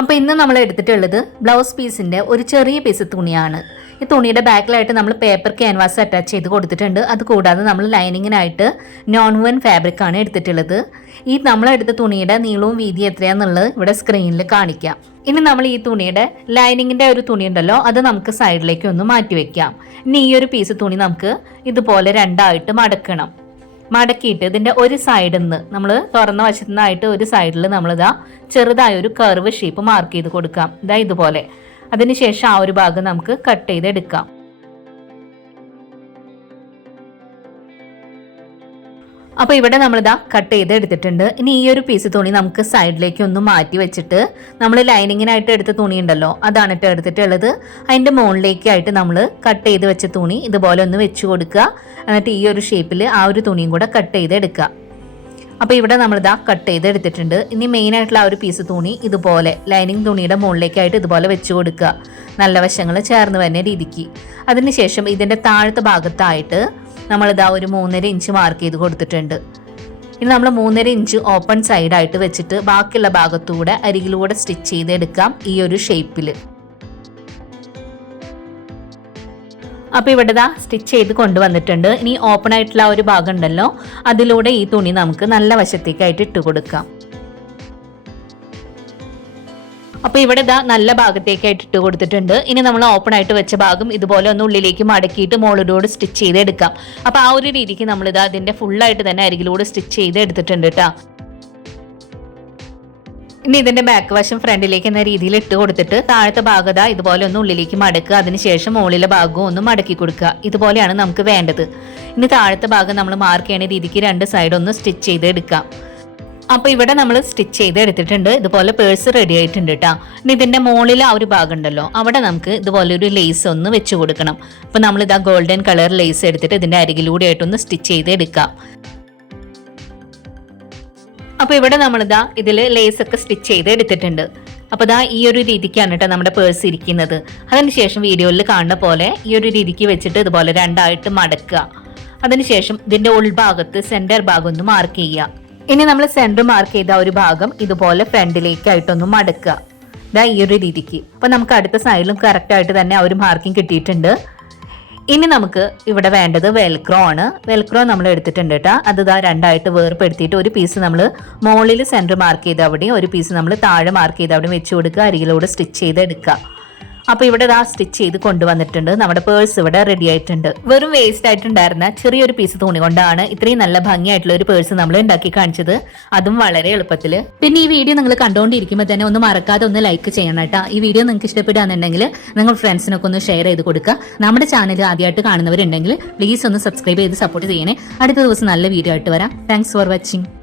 അപ്പോൾ ഇന്ന് നമ്മൾ എടുത്തിട്ടുള്ളത് ബ്ലൗസ് പീസിന്റെ ഒരു ചെറിയ പീസ് തുണിയാണ്. ഈ തുണിയുടെ ബാക്കിലായിട്ട് നമ്മൾ പേപ്പർ ക്യാൻവാസ് അറ്റാച്ച് ചെയ്ത് കൊടുത്തിട്ടുണ്ട്. അത് കൂടാതെ നമ്മൾ ലൈനിങ്ങിനായിട്ട് നോൺ വൺ ഫാബ്രിക് ആണ് എടുത്തിട്ടുള്ളത്. ഈ നമ്മളെടുത്ത തുണിയുടെ നീളവും വീതി എത്രയാണെന്നുള്ളത് ഇവിടെ സ്ക്രീനിൽ കാണിക്കാം. ഇനി നമ്മൾ ഈ തുണിയുടെ ലൈനിങ്ങിന്റെ ഒരു തുണി ഉണ്ടല്ലോ, അത് നമുക്ക് സൈഡിലേക്ക് ഒന്ന് മാറ്റി വെക്കാം. ഇനി ഈ ഒരു പീസ് തുണി നമുക്ക് ഇതുപോലെ രണ്ടായിട്ട് മടക്കണം. മടക്കിയിട്ട് ഇതിൻ്റെ ഒരു സൈഡിൽ നിന്ന് നമ്മൾ തുറന്ന വശത്തു നിന്നായിട്ട് ഒരു സൈഡിൽ നമ്മളിതാ ചെറുതായ ഒരു കർവ് ഷേപ്പ് മാർക്ക് ചെയ്ത് കൊടുക്കാം. ഇതാ ഇതുപോലെ. അതിനുശേഷം ആ ഒരു ഭാഗം നമുക്ക് കട്ട് ചെയ്തെടുക്കാം. അപ്പോൾ ഇവിടെ നമ്മളിതാ കട്ട് ചെയ്ത് എടുത്തിട്ടുണ്ട്. ഇനി ഈ ഒരു പീസ് തുണി നമുക്ക് സൈഡിലേക്ക് ഒന്ന് മാറ്റി വെച്ചിട്ട് നമ്മൾ ലൈനിങ്ങിനായിട്ട് എടുത്ത തുണി ഉണ്ടല്ലോ, അതാണ് എടുത്തിട്ടുള്ളത്. അതിൻ്റെ മുകളിലേക്കായിട്ട് നമ്മൾ കട്ട് ചെയ്ത് വെച്ച തുണി ഇതുപോലെ ഒന്ന് വെച്ച് കൊടുക്കുക. എന്നിട്ട് ഈ ഒരു ഷേപ്പിൽ ആ ഒരു തുണിയും കൂടെ കട്ട് ചെയ്ത് എടുക്കുക. അപ്പോൾ ഇവിടെ നമ്മളിതാ കട്ട് ചെയ്ത് എടുത്തിട്ടുണ്ട്. ഇനി മെയിൻ ആയിട്ടുള്ള ആ ഒരു പീസ് തുണി ഇതുപോലെ ലൈനിങ് തുണിയുടെ മുകളിലേക്കായിട്ട് ഇതുപോലെ വെച്ച് കൊടുക്കുക, നല്ല വശങ്ങൾ ചേർന്ന് വരുന്ന രീതിക്ക്. അതിനുശേഷം ഇതിൻ്റെ താഴത്തെ ഭാഗത്തായിട്ട് നമ്മളിതാ ഒരു 3.5 ഇഞ്ച് മാർക്ക് ചെയ്ത് കൊടുത്തിട്ടുണ്ട്. ഇനി നമ്മൾ 3.5 ഇഞ്ച് ഓപ്പൺ സൈഡായിട്ട് വെച്ചിട്ട് ബാക്കിയുള്ള ഭാഗത്തൂടെ അരികിലൂടെ സ്റ്റിച്ച് ചെയ്തെടുക്കാം ഈ ഒരു ഷേപ്പിൽ. അപ്പോൾ ഇവിടെ ദാ സ്റ്റിച്ച് ചെയ്ത് കൊണ്ടുവന്നിട്ടുണ്ട്. ഇനി ഓപ്പൺ ആയിട്ടുള്ള ഒരു ഭാഗം ഉണ്ടല്ലോ, അതിലൂടെ ഈ തുണി നമുക്ക് നല്ല വശത്തേക്കായിട്ട് ഇട്ട് കൊടുക്കാം. അപ്പോൾ ഇവിടെ ഇതാ നല്ല ഭാഗത്തേക്കായിട്ട് ഇട്ട് കൊടുത്തിട്ടുണ്ട്. ഇനി നമ്മൾ ഓപ്പൺ ആയിട്ട് വെച്ച ഭാഗം ഇതുപോലെ ഒന്ന് ഉള്ളിലേക്ക് മടക്കിയിട്ട് മുകളിലൂടെ സ്റ്റിച്ച് ചെയ്തെടുക്കാം. അപ്പോൾ ആ ഒരു രീതിക്ക് നമ്മളിതാ അതിൻ്റെ ഫുള്ളായിട്ട് തന്നെ അരികിലൂടെ സ്റ്റിച്ച് ചെയ്ത് എടുത്തിട്ടുണ്ട് കേട്ടോ. ഇനി ഇതിന്റെ ബാക്ക് വശം ഫ്രണ്ടിലേക്ക് എന്ന രീതിയിൽ ഇട്ട് കൊടുത്തിട്ട് താഴത്തെ ഭാഗത ഇതുപോലെ ഒന്ന് ഉള്ളിലേക്ക് മടക്കുക. അതിനുശേഷം മുകളിലെ ഭാഗവും ഒന്ന് മടക്കി കൊടുക്കുക. ഇതുപോലെയാണ് നമുക്ക് വേണ്ടത്. ഇനി താഴത്തെ ഭാഗം നമ്മൾ മാർക്ക് ചെയ്യുന്ന രീതിക്ക് രണ്ട് സൈഡ് ഒന്ന് സ്റ്റിച്ച് ചെയ്ത് എടുക്കാം. അപ്പോൾ ഇവിടെ നമ്മൾ സ്റ്റിച്ച് ചെയ്ത് എടുത്തിട്ടുണ്ട്. ഇതുപോലെ പേഴ്സ് റെഡി ആയിട്ടുണ്ട് കേട്ടോ. ഇനി ഇതിന്റെ മുകളിൽ ആ ഒരു ഭാഗം ഉണ്ടല്ലോ, അവിടെ നമുക്ക് ഇതുപോലെ ഒരു ലേസ് ഒന്ന് വെച്ച് കൊടുക്കണം. അപ്പോൾ നമ്മൾ ഇതാ ഗോൾഡൻ കളർ ലേസ് എടുത്തിട്ട് ഇതിന്റെ അരികിലൂടെ ആയിട്ടൊന്ന് സ്റ്റിച്ച് ചെയ്ത് എടുക്കാം. അപ്പോൾ ഇവിടെ നമ്മളിതാ ഇതിൽ ലേസ് ഒക്കെ സ്റ്റിച്ച് ചെയ്ത് എടുത്തിട്ടുണ്ട്. അപ്പോൾ ഇതാ ഈ ഒരു രീതിക്കാണ് കേട്ടോ നമ്മുടെ പേഴ്സ് ഇരിക്കുന്നത്. അതിനുശേഷം വീഡിയോയിൽ കാണുന്ന പോലെ ഈ ഒരു രീതിക്ക് വെച്ചിട്ട് ഇതുപോലെ രണ്ടായിട്ട് മടക്കുക. അതിനുശേഷം ഇതിന്റെ ഉൾഭാഗത്ത് സെന്റർ ഭാഗം ഒന്ന് മാർക്ക് ചെയ്യുക. ഇനി നമ്മൾ സെന്റർ മാർക്ക് ചെയ്ത ഒരു ഭാഗം ഇതുപോലെ ഫ്രണ്ടിലേക്കായിട്ടൊന്ന് മടക്കുക. ഇതാ ഈ ഒരു രീതിക്ക്. അപ്പോൾ നമുക്ക് അടുത്ത സൈഡിലും കറക്റ്റ് ആയിട്ട് തന്നെ ആ ഒരു മാർക്കിംഗ് കിട്ടിയിട്ടുണ്ട്. ഇനി നമുക്ക് ഇവിടെ വേണ്ടത് വെൽക്രോ ആണ്. വെൽക്രോ നമ്മൾ എടുത്തിട്ടുണ്ട് കേട്ടോ. അത് ഇതാ രണ്ടായിട്ട് വേർപ്പെടുത്തിയിട്ട് ഒരു പീസ് നമ്മൾ മുകളിൽ സെന്റർ മാർക്ക് ചെയ്ത് അവിടെയും ഒരു പീസ് നമ്മൾ താഴെ മാർക്ക് ചെയ്ത് അവിടെയും വെച്ച് കൊടുക്കുക. അരികിലൂടെ സ്റ്റിച്ച് ചെയ്ത് എടുക്കുക. അപ്പോൾ ഇവിടെ ഇതാ സ്റ്റിച്ച് ചെയ്ത് കൊണ്ടുവന്നിട്ടുണ്ട്. നമ്മുടെ പേഴ്സ് ഇവിടെ റെഡി ആയിട്ടുണ്ട്. വെറും വേസ്റ്റ് ആയിട്ടുണ്ടായിരുന്ന ചെറിയൊരു പീസ് തുണി കൊണ്ടാണ് ഇത്രയും നല്ല ഭംഗിയായിട്ടുള്ള ഒരു പേഴ്സ് നമ്മൾ ഉണ്ടാക്കി കാണിച്ചത്, അതും വളരെ എളുപ്പത്തിൽ. പിന്നെ ഈ വീഡിയോ നിങ്ങൾ കണ്ടുകൊണ്ടിരിക്കുമ്പോൾ തന്നെ ഒന്ന് മറക്കാതെ ഒന്ന് ലൈക്ക് ചെയ്യണം കേട്ടോ. ഈ വീഡിയോ നിങ്ങൾക്ക് ഇഷ്ടപ്പെടുകയാണെന്നുണ്ടെങ്കിൽ നിങ്ങൾ ഫ്രണ്ട്സിനൊക്കെ ഒന്ന് ഷെയർ ചെയ്ത് കൊടുക്കുക. നമ്മുടെ ചാനൽ ആദ്യമായിട്ട് കാണുന്നവരുണ്ടെങ്കിൽ പ്ലീസ് ഒന്ന് സബ്സ്ക്രൈബ് ചെയ്ത് സപ്പോർട്ട് ചെയ്യണേ. അടുത്ത ദിവസം നല്ല വീഡിയോ ആയിട്ട് വരാം. Thanks for watching.